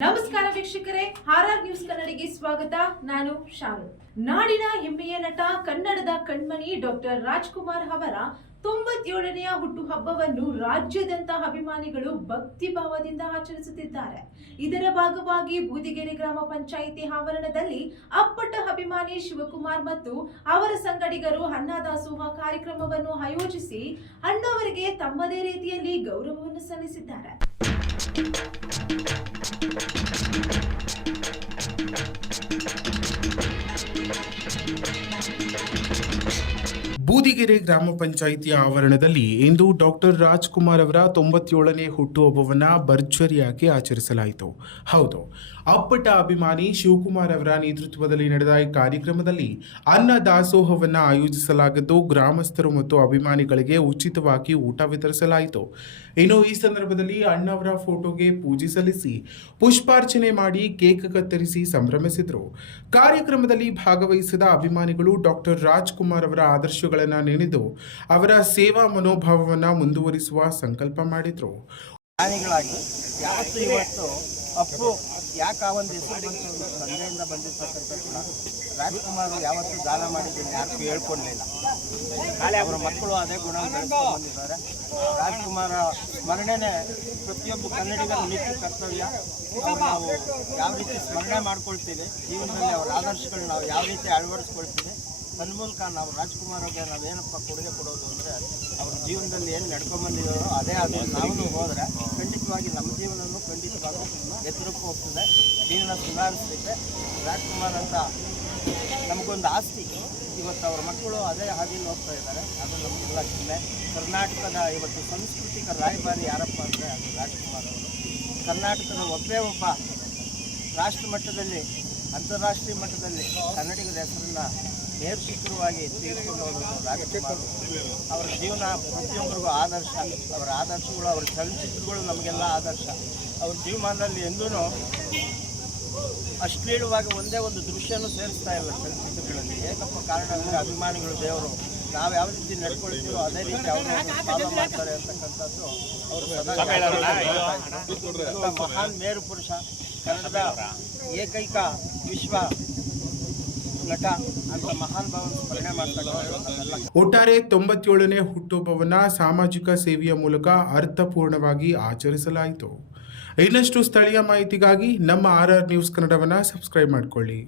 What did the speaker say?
ನಮಸ್ಕಾರ ವೀಕ್ಷಕರೇ, RR news ಕನ್ನಡಿಗೆ ಸ್ವಾಗತ. ನಾನು ಶಾರು. ನಾಡಿನ ಹೆಮ್ಮೆಯ ನಟ, ಕನ್ನಡದ ಕಣ್ಮಣಿ ಡಾಕ್ಟರ್ ರಾಜ್ಕುಮಾರ್ ಅವರ 97ನೆಯ ಹುಟ್ಟುಹಬ್ಬವನ್ನು ರಾಜ್ಯದಂತ ಅಭಿಮಾನಿಗಳು ಭಕ್ತಿ ಭಾವದಿಂದ ಆಚರಿಸುತ್ತಿದ್ದಾರೆ. ಇದರ ಭಾಗವಾಗಿ ಬೂದಿಗೆರೆ ಗ್ರಾಮ ಪಂಚಾಯಿತಿ ಆವರಣದಲ್ಲಿ ಅಪ್ಪಟ ಅಭಿಮಾನಿ ಶಿವಕುಮಾರ್ ಮತ್ತು ಅವರ ಸಂಗಡಿಗರು ಅನ್ನದಾಸೋಹ ಕಾರ್ಯಕ್ರಮವನ್ನು ಆಯೋಜಿಸಿ ಅಣ್ಣವರಿಗೆ ತಮ್ಮದೇ ರೀತಿಯಲ್ಲಿ ಗೌರವವನ್ನು ಸಲ್ಲಿಸಿದ್ದಾರೆ. ಬೂದಿಗೆರೆ ಗ್ರಾಮ ಪಂಚಾಯಿತಿಯ ಆವರಣದಲ್ಲಿ ಇಂದು ಡಾಕ್ಟರ್ ರಾಜ್ಕುಮಾರ್ ಅವರ 97ನೇ ಹುಟ್ಟುಹಬ್ಬವನ್ನು ಭರ್ಜರಿಯಾಗಿ ಆಚರಿಸಲಾಯಿತು. ಹೌದು, ಅಪ್ಪಟ ಅಭಿಮಾನಿ ಶಿವಕುಮಾರ್ ಅವರ ನೇತೃತ್ವದಲ್ಲಿ ನಡೆದ ಈ ಕಾರ್ಯಕ್ರಮದಲ್ಲಿ ಅನ್ನ ದಾಸೋಹವನ್ನು ಆಯೋಜಿಸಲಾಗಿದ್ದು ಗ್ರಾಮಸ್ಥರು ಮತ್ತು ಅಭಿಮಾನಿಗಳಿಗೆ ಉಚಿತವಾಗಿ ಊಟ ವಿತರಿಸಲಾಯಿತು. ಇನ್ನು ಈ ಸಂದರ್ಭದಲ್ಲಿ ಅಣ್ಣವರ ಫೋಟೋಗೆ ಪೂಜೆ ಸಲ್ಲಿಸಿ ಪುಷ್ಪಾರ್ಚನೆ ಮಾಡಿ ಕೇಕ್ ಕತ್ತರಿಸಿ ಸಂಭ್ರಮಿಸಿದರು. ಕಾರ್ಯಕ್ರಮದಲ್ಲಿ ಭಾಗವಹಿಸಿದ ಅಭಿಮಾನಿಗಳು ಡಾಕ್ಟರ್ ರಾಜ್ಕುಮಾರ್ ಅವರ ಆದರ್ಶಗಳನ್ನು ನೆನೆದು ಅವರ ಸೇವಾ ಮನೋಭಾವವನ್ನು ಮುಂದುವರಿಸುವ ಸಂಕಲ್ಪ ಮಾಡಿದರು. ಅಪ್ಪು ಯಾಕೆ ಆ ಒಂದು ಹೆಸರು ಬಂತು, ತಂದೆಯಿಂದ ಬಂದಿರ್ತಕ್ಕಂಥ ಕೂಡ ರಾಜ್ಕುಮಾರ್ ಯಾವತ್ತೂ ದಾನ ಮಾಡಿದ್ದೀನಿ ಯಾರಿಗೂ ಹೇಳ್ಕೊಡ್ಲಿಲ್ಲ. ಅವರ ಮಕ್ಕಳು ಅದೇ ಗುಣ ಬೆಳೆಸ್ಕೊಂಡು ಬಂದಿದ್ದಾರೆ. ರಾಜ್ಕುಮಾರ ಸ್ಮರಣೆನೇ ಪ್ರತಿಯೊಬ್ಬ ಕನ್ನಡಿಗರ ನಿತ್ಯ ಕರ್ತವ್ಯ. ನಾವು ಯಾವ ರೀತಿ ಸ್ಮರಣೆ ಮಾಡ್ಕೊಳ್ತೀವಿ, ಜೀವನದಲ್ಲಿ ಅವರ ಆದರ್ಶಗಳನ್ನ ನಾವು ಯಾವ ರೀತಿ ಅಳವಡಿಸ್ಕೊಳ್ತೀವಿ, ತನ್ಮೂಲಕ ನಾವು ರಾಜ್ಕುಮಾರ್ ಅವ್ರಿಗೆ ನಾವೇನಪ್ಪ ಕೊಡುಗೆ ಕೊಡೋದು ಅಂದರೆ ಅವ್ರ ಜೀವನದಲ್ಲಿ ಏನು ನಡ್ಕೊಂಬಂದಿದ್ದಾರೋ ಅದೇ ನಾವು ಹೋದರೆ ಖಂಡಿತವಾಗಿ ನಮ್ಮ ಜೀವನವನ್ನು ಖಂಡಿತವಾಗಿ ಎತ್ತರಕ್ಕೆ ಹೋಗ್ತದೆ, ಜೀವನ ಸುಧಾರಿಸ್ತೈತೆ. ರಾಜ್ಕುಮಾರ್ ಅಂತ ನಮಗೊಂದು ಆಸ್ತಿ. ಇವತ್ತು ಅವರ ಮಕ್ಕಳು ಅದೇ ಹಾದಿಯಲ್ಲಿ ಹೋಗ್ತಾ ಇದ್ದಾರೆ. ಅದು ನಮಗೆಲ್ಲ ಹೆಮ್ಮೆ. ಕರ್ನಾಟಕದ ಇವತ್ತು ಸಾಂಸ್ಕೃತಿಕ ರಾಯಭಾರಿ ಯಾರಪ್ಪ ಅಂದರೆ ಅದು ರಾಜ್ಕುಮಾರ್ ಅವರು. ಕರ್ನಾಟಕದ ಒಬ್ಬೇ ಒಬ್ಬ ರಾಷ್ಟ್ರ ಮಟ್ಟದಲ್ಲಿ, ಅಂತಾರಾಷ್ಟ್ರೀಯ ಮಟ್ಟದಲ್ಲಿ ಕನ್ನಡಿಗರ ಹೆಸರನ್ನು ನೇರಶಿಖರವಾಗಿ ತೆಗೆದುಕೊಂಡು ಹೋದರು ರಾಜ್ಕುಮಾರ್. ಅವರ ಜೀವನ ಪ್ರತಿಯೊಬ್ಬರಿಗೂ ಆದರ್ಶ. ಅವರ ಆದರ್ಶಗಳು, ಅವರ ಚಲನಚಿತ್ರಗಳು ನಮಗೆಲ್ಲ ಆದರ್ಶ. ಅವ್ರ ಜೀವಮಾನದಲ್ಲಿ ಎಂದೂ ಅಶ್ಲೀಲವಾಗಿ ಒಂದೇ ಒಂದು ದೃಶ್ಯನೂ ಸೇರಿಸ್ತಾ ಇಲ್ಲ ಚಲನಚಿತ್ರಗಳಲ್ಲಿ. ಏಕಪ್ಪ ಕಾರಣ ಅಂದರೆ ಅಭಿಮಾನಿಗಳು ದೇವರು. ನಾವು ಯಾವ ರೀತಿ ನಡ್ಕೊಳ್ತೀವೋ ಅದೇ ರೀತಿ ಅವರು ಫಾಲೋ ಮಾಡ್ತಾರೆ ಅಂತಕ್ಕಂಥದ್ದು ಅವರು ಸದಾ ಮಹಾನ್ ಮೇರು ಪುರುಷ, ಕನ್ನಡದ ಏಕೈಕ ವಿಶ್ವ ನಟ ಅಂತ ಮಹಾನ್ ಭಾವನ ಸ್ಮರಣೆ ಮಾಡ್ತಾರೆ. ಒಟ್ಟಾರೆ 97ನೇ ಹುಟ್ಟುಹಬ್ಬವನ್ನು ಸಾಮಾಜಿಕ ಸೇವೆಯ ಮೂಲಕ ಅರ್ಥಪೂರ್ಣವಾಗಿ ಆಚರಿಸಲಾಯಿತು. ಇನ್ನಷ್ಟು ಸ್ಥಳೀಯ ಮಾಹಿತಿಗಾಗಿ ನಮ್ಮ ಆರ್ಆರ್ ನ್ಯೂಸ್ ಕನ್ನಡವನ್ನು ಸಬ್ಸ್ಕ್ರೈಬ್ ಮಾಡಿಕೊಳ್ಳಿ.